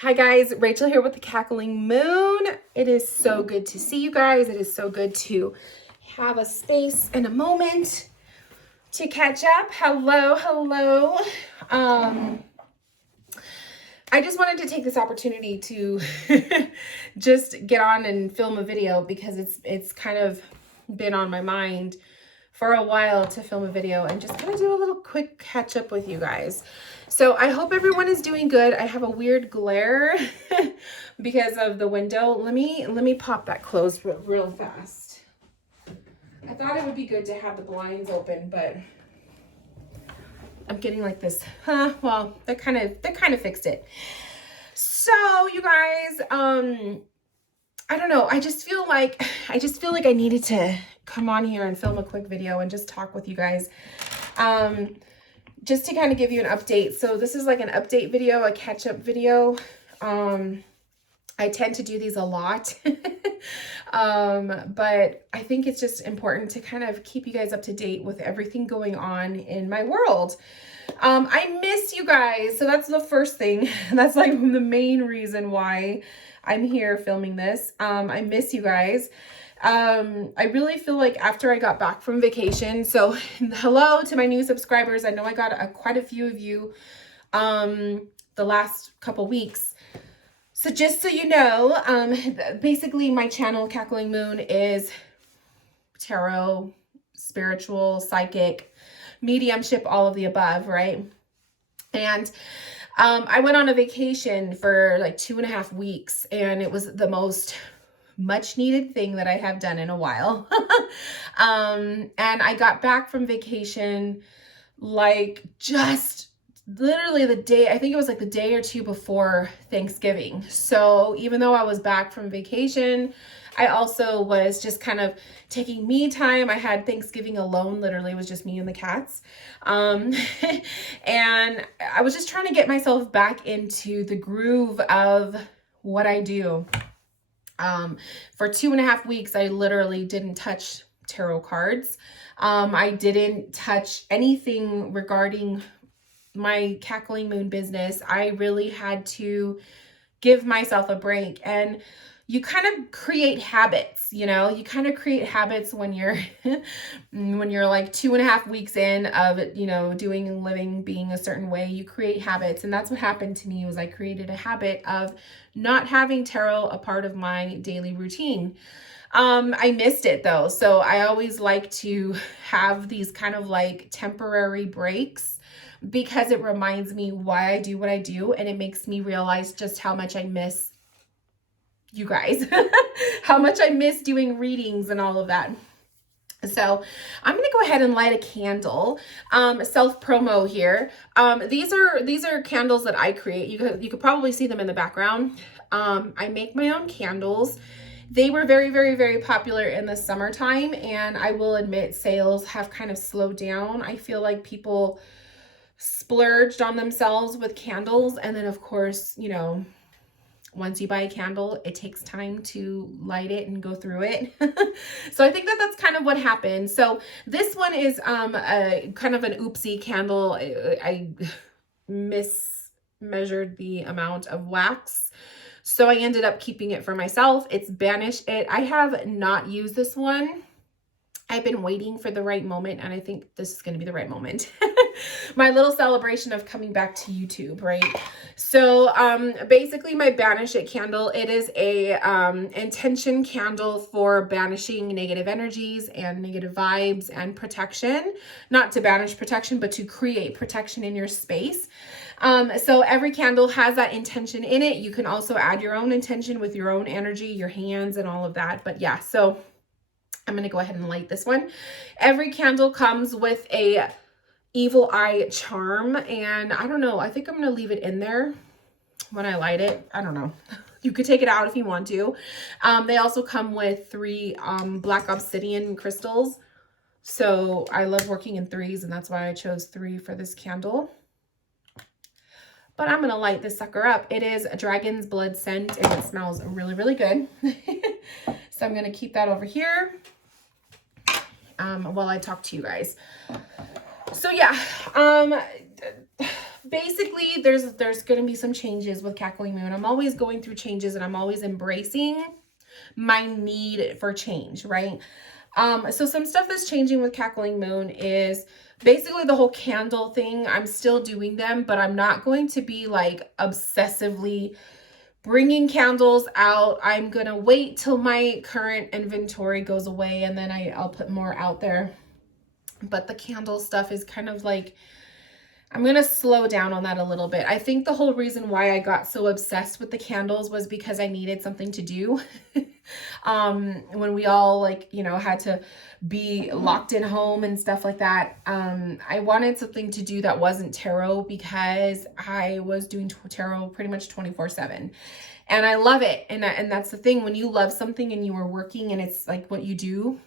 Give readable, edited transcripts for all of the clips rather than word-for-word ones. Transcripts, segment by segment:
Hi guys, Rachel here with the Cackling Moon. It is so good to see you guys. It is so good to have a space and a moment to catch up. Hello. I just wanted to take this opportunity to just get on and film a video because it's kind of been on my mind for a while to film a video and just kind of do a little quick catch up with you guys. So I hope everyone is doing good. I have a weird glare because of the window. Let me pop that closed real fast. I thought it would be good to have the blinds open, but I'm getting like this. Well, they kind of fixed it. So you guys, I don't know. I just feel like I needed to come on here and film a quick video and just talk with you guys. Just to kind of give you an update. So this is like an update video, a catch-up video. I tend to do these a lot. But I think it's just important to kind of keep you guys up to date with everything going on in my world. I miss you guys. So that's the first thing. That's like the main reason why I'm here filming this. I miss you guys. I really feel like after I got back from vacation, so hello to my new subscribers. I know I got quite a few of you the last couple weeks. So just so you know, basically my channel, Cackling Moon, is tarot, spiritual, psychic, mediumship, all of the above, right? And I went on a vacation for like 2.5 weeks, and it was the most much needed thing that I have done in a while. And I got back from vacation like just literally the day, I think it was like the day or two before Thanksgiving. So even though I was back from vacation, I also was just kind of taking me time. I had Thanksgiving alone, literally it was just me and the cats. And I was just trying to get myself back into the groove of what I do. For 2.5 weeks, I literally didn't touch tarot cards. I didn't touch anything regarding my Cackling Moon business. I really had to give myself a break. And you kind of create habits, you know, you kind of create habits when you're, when you're like 2.5 weeks in of, you know, doing and living, being a certain way, you create habits. And that's what happened to me, was I created a habit of not having tarot a part of my daily routine. I missed it though. So I always like to have these kind of like temporary breaks because it reminds me why I do what I do. And it makes me realize just how much I miss you guys, how much I miss doing readings and all of that. So I'm going to go ahead and light a candle, self promo here. These are candles that I create. You could probably see them in the background. I make my own candles. They were very popular in the summertime, and I will admit sales have kind of slowed down. I feel like people splurged on themselves with candles, and then of course, you know, once you buy a candle, it takes time to light it and go through it. So I think that that's kind of what happened. So this one is a kind of an oopsie candle. I mismeasured the amount of wax, so I ended up keeping it for myself. It's Banish It. I have not used this one. I've been waiting for the right moment, and I think this is going to be the right moment. My little celebration of coming back to YouTube, right? So basically my Banish It candle, it is a intention candle for banishing negative energies and negative vibes and protection. Not to banish protection, but to create protection in your space. So every candle has that intention in it. You can also add your own intention with your own energy, your hands and all of that. But yeah, so I'm going to go ahead and light this one. Every candle comes with a evil eye charm, and I don't know, I think I'm going to leave it in there when I light it. I don't know. You could take it out if you want to. They also come with 3 black obsidian crystals. So I love working in 3s, and that's why I chose 3 for this candle. But I'm going to light this sucker up. It is a dragon's blood scent, and it smells really good. So I'm going to keep that over here while I talk to you guys. So yeah, basically there's going to be some changes with Cackling Moon. I'm always going through changes, and I'm always embracing my need for change, right? So some stuff that's changing with Cackling Moon is basically the whole candle thing. I'm still doing them, but I'm not going to be like obsessively bringing candles out. I'm going to wait till my current inventory goes away, and then I'll put more out there. But the candle stuff is kind of like, I'm going to slow down on that a little bit. I think the whole reason why I got so obsessed with the candles was because I needed something to do. When we all had to be locked in home and stuff like that. I wanted something to do that wasn't tarot, because I was doing tarot pretty much 24/7. And I love it. And that's the thing, when you love something and you are working and it's like what you do,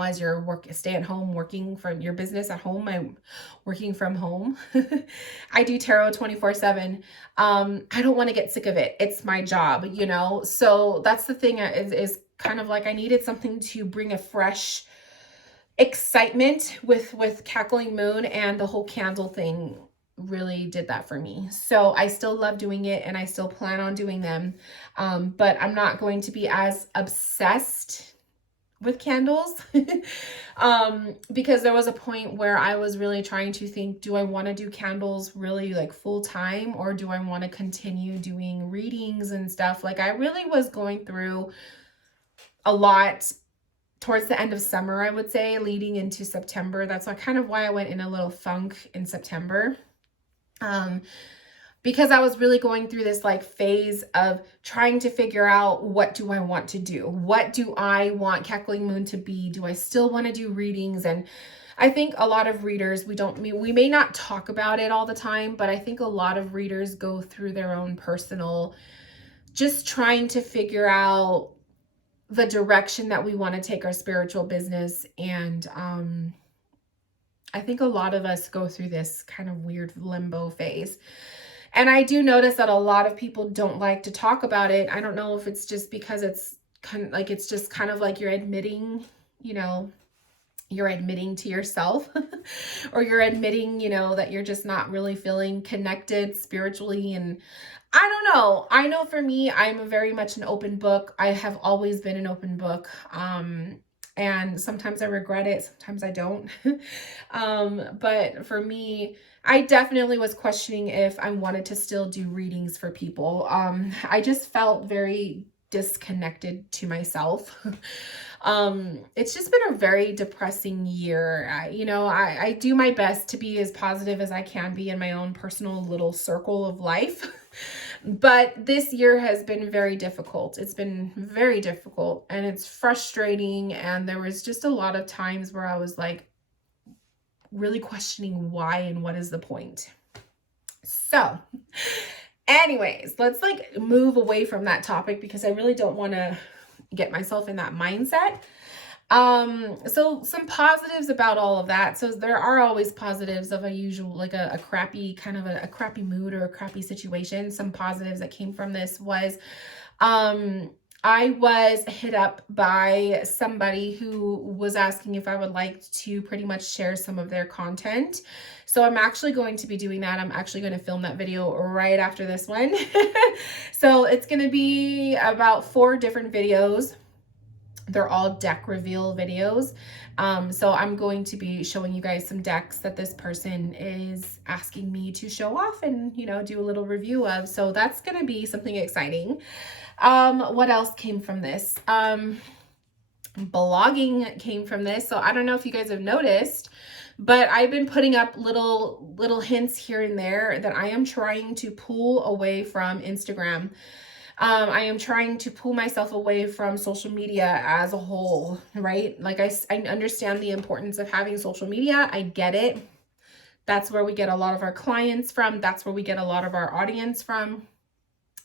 as you're stay at home, working from your business at home. I'm working from home. I do tarot 24/7. I don't want to get sick of it. It's my job, so that's the thing, is kind of like I needed something to bring a fresh excitement with Cackling Moon, and the whole candle thing really did that for me. So I still love doing it, and I still plan on doing them. But I'm not going to be as obsessed with candles because there was a point where I was really trying to think, do I want to do candles really like full time, or do I want to continue doing readings and stuff? Like, I really was going through a lot towards the end of summer, I would say, leading into September. That's kind of why I went in a little funk in September. Because I was really going through this like phase of trying to figure out, what do I want to do? What do I want Cackling Moon to be? Do I still want to do readings? And I think a lot of readers, we may not talk about it all the time, but I think a lot of readers go through their own personal, just trying to figure out the direction that we want to take our spiritual business. And I think a lot of us go through this kind of weird limbo phase. And I do notice that a lot of people don't like to talk about it. I don't know if it's just because it's kind of like you're admitting, you're admitting to yourself or you're admitting, that you're just not really feeling connected spiritually. And I don't know. I know for me, I'm very much an open book. I have always been an open book. And sometimes I regret it. Sometimes I don't. But for me, I definitely was questioning if I wanted to still do readings for people. I just felt very disconnected to myself. It's just been a very depressing year. I do my best to be as positive as I can be in my own personal little circle of life. But this year has been very difficult. It's been very difficult, and it's frustrating. And there was just a lot of times where I was like really questioning why and what is the point. So anyways, let's move away from that topic, because I really don't want to get myself in that mindset. So some positives about all of that. So there are always positives of a usual, like a crappy kind of a crappy mood or a crappy situation. Some positives that came from this was, I was hit up by somebody who was asking if I would like to pretty much share some of their content. So I'm actually going to be doing that. I'm actually going to film that video right after this one. So it's going to be about 4 different videos. They're all deck reveal videos. So I'm going to be showing you guys some decks that this person is asking me to show off and, do a little review of. So that's going to be something exciting. What else came from this? Blogging came from this. So I don't know if you guys have noticed, but I've been putting up little hints here and there that I am trying to pull away from Instagram. I am trying to pull myself away from social media as a whole, right? Like I understand the importance of having social media. I get it. That's where we get a lot of our clients from. That's where we get a lot of our audience from.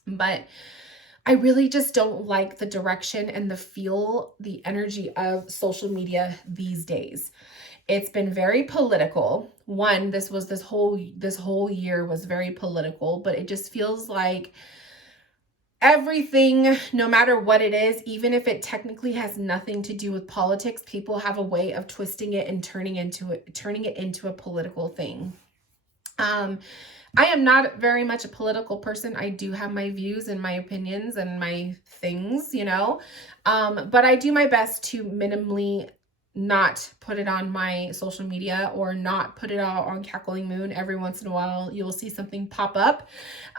But I really just don't like the direction and the energy of social media these days. It's been very political. This whole year was very political, but it just feels like everything, no matter what it is, even if it technically has nothing to do with politics, people have a way of twisting it and turning it into a political thing. Um, I am not very much a political person. I do have my views and my opinions and my things, but I do my best to minimally not put it on my social media or not put it out on Cackling Moon. Every once in a while, you'll see something pop up.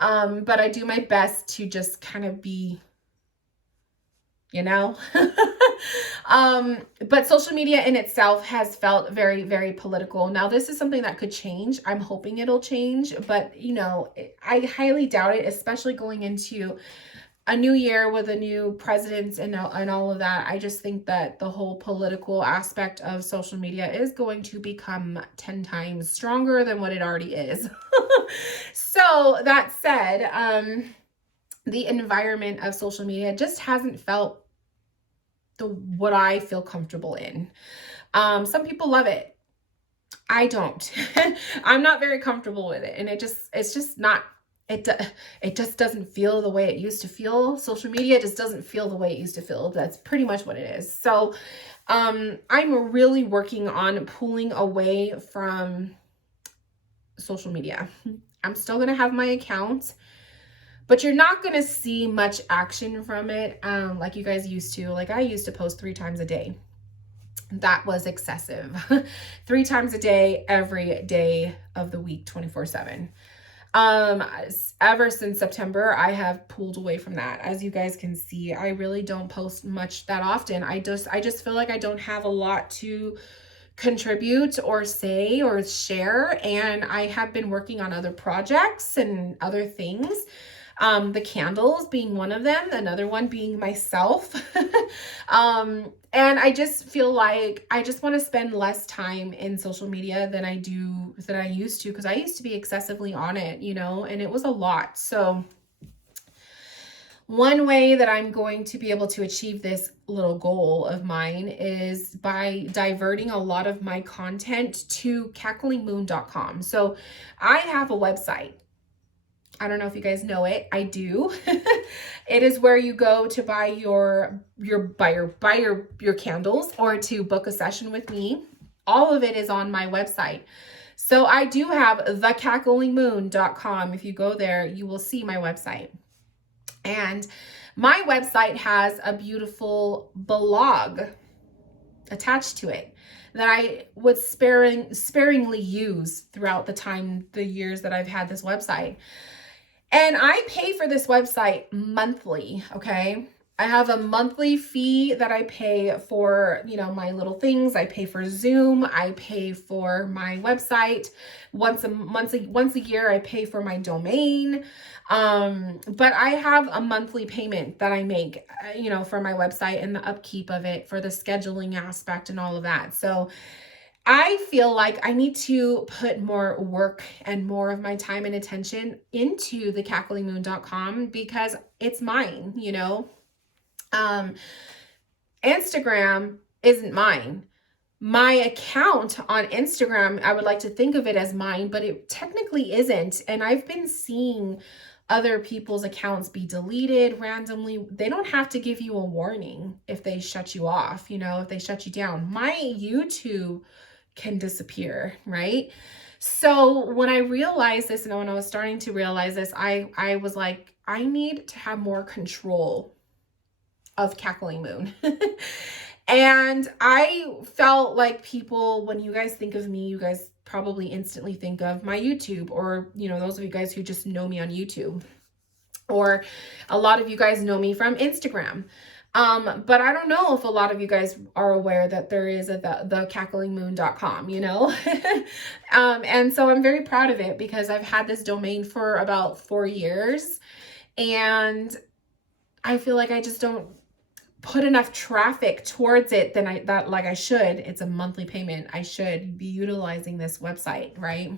But I do my best to just kind of be, you know, but social media in itself has felt very, very political. Now, this is something that could change. I'm hoping it'll change, but I highly doubt it, especially going into a new year with a new president and all of that. I just think that the whole political aspect of social media is going to become 10 times stronger than what it already is. So that said, the environment of social media just hasn't felt what I feel comfortable in. Some people love it. I don't. I'm not very comfortable with it, and it's just not. It just doesn't feel the way it used to feel. Social media just doesn't feel the way it used to feel. That's pretty much what it is. So, I'm really working on pulling away from social media. I'm still gonna have my account, but you're not going to see much action from it like you guys used to. Like I used to post 3 times a day. That was excessive. 3 times a day, every day of the week, 24/7. Ever since September, I have pulled away from that. As you guys can see, I really don't post much that often. I just feel like I don't have a lot to contribute or say or share. And I have been working on other projects and other things. The candles being one of them, another one being myself. And I just feel like I just want to spend less time in social media than I used to, because I used to be excessively on it, and it was a lot. So one way that I'm going to be able to achieve this little goal of mine is by diverting a lot of my content to cacklingmoon.com. So I have a website. I don't know if you guys know it. I do. It is where you go to buy your candles or to book a session with me. All of it is on my website. So I do have thecacklingmoon.com. If you go there, you will see my website. And my website has a beautiful blog attached to it that I would sparingly use throughout the years that I've had this website. And I pay for this website monthly, okay? I have a monthly fee that I pay for, my little things. I pay for Zoom. I pay for my website. Once a year, I pay for my domain. But I have a monthly payment that I make, for my website and the upkeep of it, for the scheduling aspect and all of that. So I feel like I need to put more work and more of my time and attention into the cacklingmoon.com because it's mine, Instagram isn't mine. My account on Instagram, I would like to think of it as mine, but it technically isn't. And I've been seeing other people's accounts be deleted randomly. They don't have to give you a warning if they shut you off, if they shut you down. My YouTube can disappear, right? So when I realized this, and when I was starting to realize this, I was like, I need to have more control of Cackling Moon. And I felt like people, when you guys think of me, you guys probably instantly think of my YouTube, or, those of you guys who just know me on YouTube, or a lot of you guys know me from Instagram. But I don't know if a lot of you guys are aware that there is the cacklingmoon.com, and so I'm very proud of it because I've had this domain for about 4 years, and I feel like I just don't put enough traffic towards it like I should. It's a monthly payment. I should be utilizing this website, right?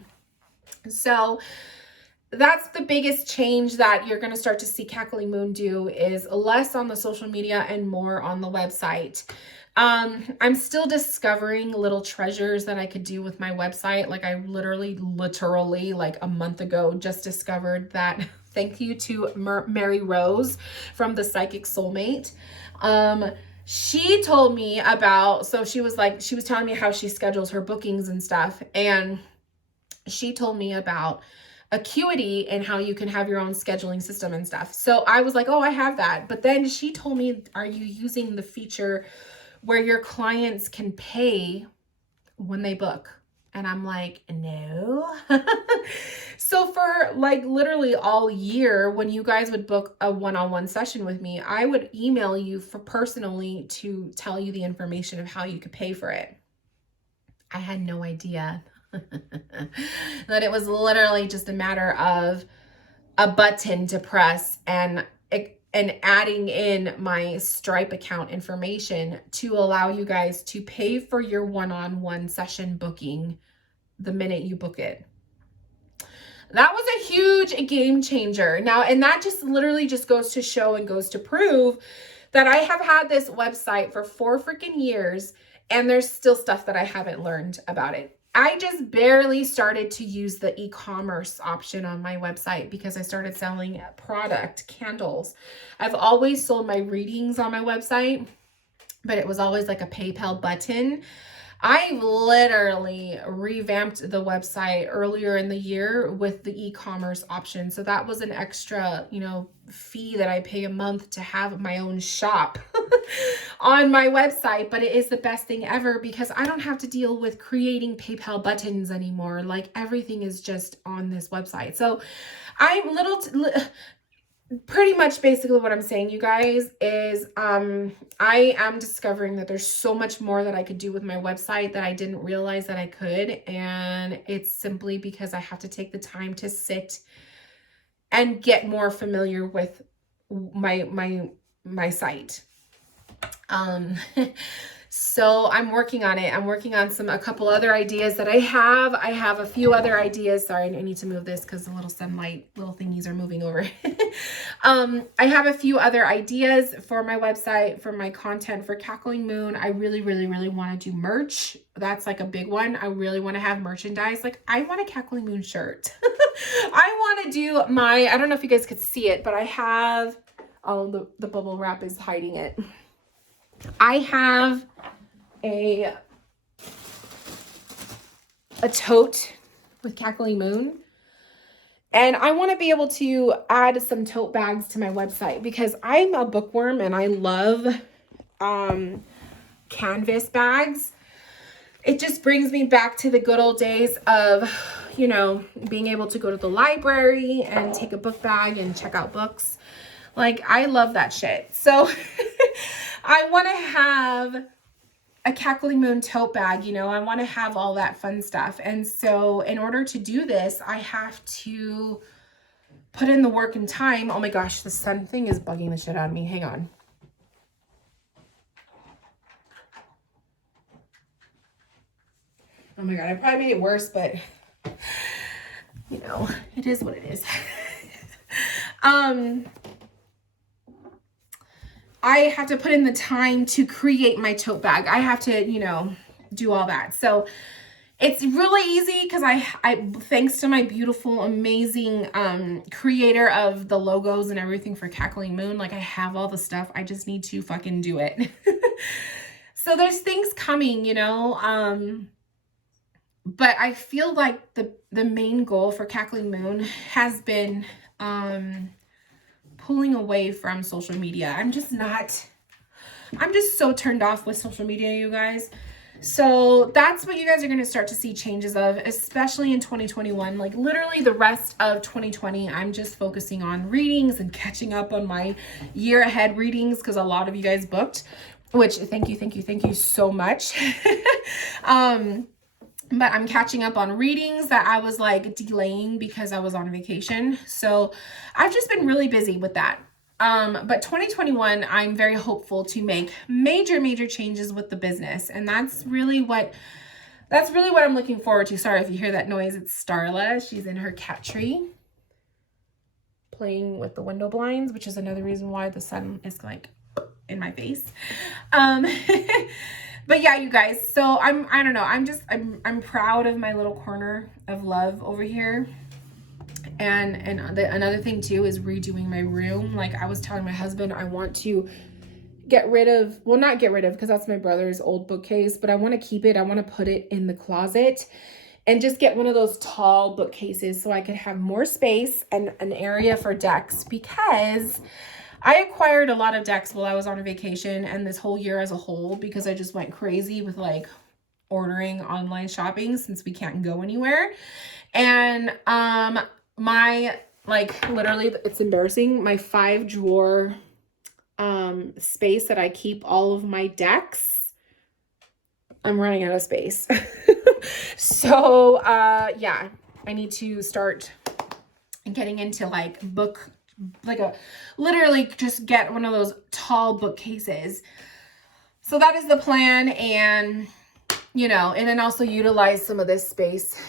So that's the biggest change that you're going to start to see Cackling Moon do, is less on the social media and more on the website. I'm still discovering little treasures that I could do with my website. Like I literally like a month ago just discovered that. Thank you to Mary Rose from the Psychic Soulmate. She told me about, so she was telling me how she schedules her bookings and stuff. And she told me about Acuity and how you can have your own scheduling system and stuff. So I was like, oh, I have that. But then she told me, are you using the feature where your clients can pay when they book? And I'm like, no. So for like literally all year, when you guys would book a one-on-one session with me, I would email you for personally to tell you the information of how you could pay for it. I had no idea that it was literally just a matter of a button to press and adding in my Stripe account information to allow you guys to pay for your one-on-one session booking the minute you book it. That was a huge game changer. Now, and that just literally just goes to show and goes to prove that I have had this website for 4 freaking years and there's still stuff that I haven't learned about it. I just barely started to use the e-commerce option on my website because I started selling product, candles. I've always sold my readings on my website, but it was always like a PayPal button. I literally revamped the website earlier in the year with the e-commerce option. So that was an extra, fee that I pay a month to have my own shop on my website. But it is the best thing ever because I don't have to deal with creating PayPal buttons anymore. Like everything is just on this website. So I'm pretty much basically what I'm saying, you guys, is I am discovering that there's so much more that I could do with my website that I didn't realize that I could. And it's simply because I have to take the time to sit and get more familiar with my site. So I'm working on it. I'm working on a couple other ideas that I have. I have a few other ideas. Sorry, I need to move this because the little sunlight, little thingies are moving over. I have a few other ideas for my website, for my content for Cackling Moon. I really, really, really want to do merch. That's like a big one. I really want to have merchandise. Like I want a Cackling Moon shirt. I want to do I don't know if you guys could see it, but I have, the bubble wrap is hiding it. I have a tote with Cackling Moon, and I want to be able to add some tote bags to my website because I'm a bookworm and I love canvas bags. It just brings me back to the good old days of, being able to go to the library and take a book bag and check out books. Like, I love that shit. So I want to have a Cackling Moon tote bag, I want to have all that fun stuff. And so in order to do this, I have to put in the work and time. Oh my gosh, the sun thing is bugging the shit out of me. Hang on. Oh my God, I probably made it worse, but it is what it is. I have to put in the time to create my tote bag. I have to, do all that. So it's really easy because I thanks to my beautiful, amazing creator of the logos and everything for Cackling Moon, like I have all the stuff. I just need to fucking do it. So there's things coming, but I feel like the main goal for Cackling Moon has been pulling away from social media. I'm just so turned off with social media, you guys. So that's what you guys are going to start to see changes of, especially in 2021. Like literally the rest of 2020, I'm just focusing on readings and catching up on my year ahead readings because a lot of you guys booked, which thank you so much. But I'm catching up on readings that I was like delaying because I was on vacation. So I've just been really busy with that. But 2021, I'm very hopeful to make major changes with the business. And that's really what I'm looking forward to. Sorry if you hear that noise. It's Starla. She's in her cat tree playing with the window blinds, which is another reason why the sun is like in my face. But yeah, you guys, so I don't know. I'm proud of my little corner of love over here. And another thing too is redoing my room. Like I was telling my husband, I want to not get rid of, because that's my brother's old bookcase, but I want to keep it. I want to put it in the closet. and just get one of those tall bookcases so I could have more space and an area for decks, because I acquired a lot of decks while I was on a vacation and this whole year as a whole, because I just went crazy with like ordering online shopping since we can't go anywhere. And my, like, literally, it's embarrassing, my 5-drawer space that I keep all of my decks, I'm running out of space. So yeah, I need to start getting into like literally just get one of those tall bookcases. So that is the plan. And you know, and then also utilize some of this space.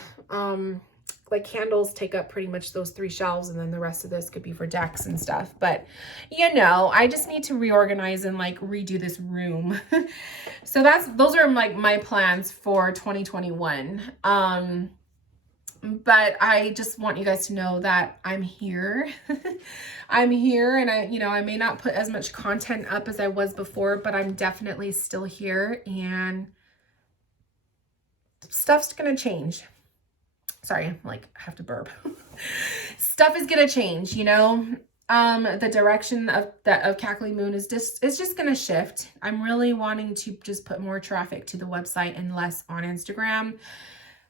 Like candles take up pretty much those 3 shelves, and then the rest of this could be for decks and stuff. But you know, I just need to reorganize and like redo this room. So those are like my plans for 2021. But I just want you guys to know that I'm here. I'm here, and I may not put as much content up as I was before, but I'm definitely still here, and stuff's gonna change. Sorry, I'm like, I have to burp. Stuff is gonna change, you know. The direction of Cackling Moon is just gonna shift. I'm really wanting to just put more traffic to the website and less on Instagram.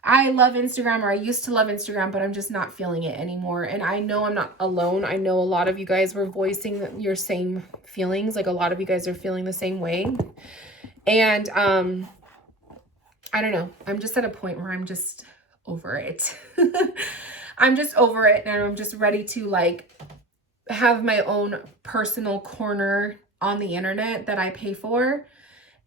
I love Instagram, or I used to love Instagram, but I'm just not feeling it anymore. And I know I'm not alone. I know a lot of you guys were voicing your same feelings. Like a lot of you guys are feeling the same way. And I don't know. I'm just at a point where I'm just over it. I'm just over it, and I'm just ready to like have my own personal corner on the internet that I pay for,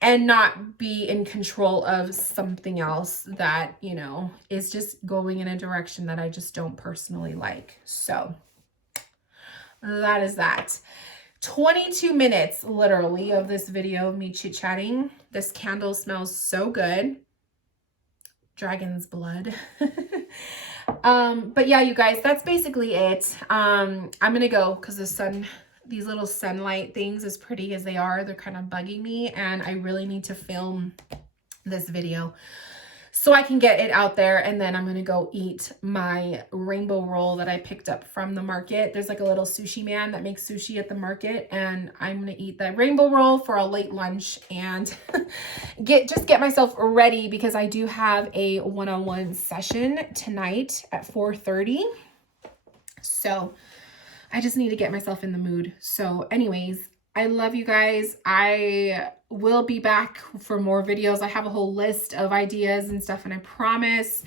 and not be in control of something else that, you know, is just going in a direction that I just don't personally like. So that is that. 22 minutes literally of this video of me chit-chatting. This candle smells so good. Dragon's blood. But yeah, you guys, that's basically it. I'm gonna go because the sun, these little sunlight things, as pretty as they are, they're kind of bugging me, and I really need to film this video so I can get it out there. And then I'm gonna go eat my rainbow roll that I picked up from the market. There's like a little sushi man that makes sushi at the market, and I'm gonna eat that rainbow roll for a late lunch and get myself ready, because I do have a one-on-one session tonight at 4:30. So I just need to get myself in the mood. So anyways, I love you guys. I will be back for more videos. I have a whole list of ideas and stuff, and I promise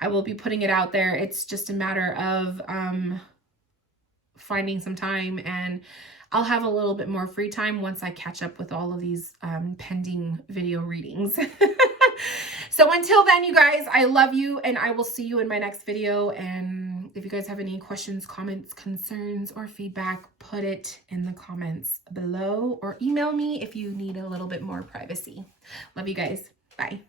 I will be putting it out there. It's just a matter of finding some time, and I'll have a little bit more free time once I catch up with all of these pending video readings. So until then, you guys, I love you, and I will see you in my next video. And if you guys have any questions, comments, concerns, or feedback, put it in the comments below, or email me if you need a little bit more privacy. Love you guys. Bye.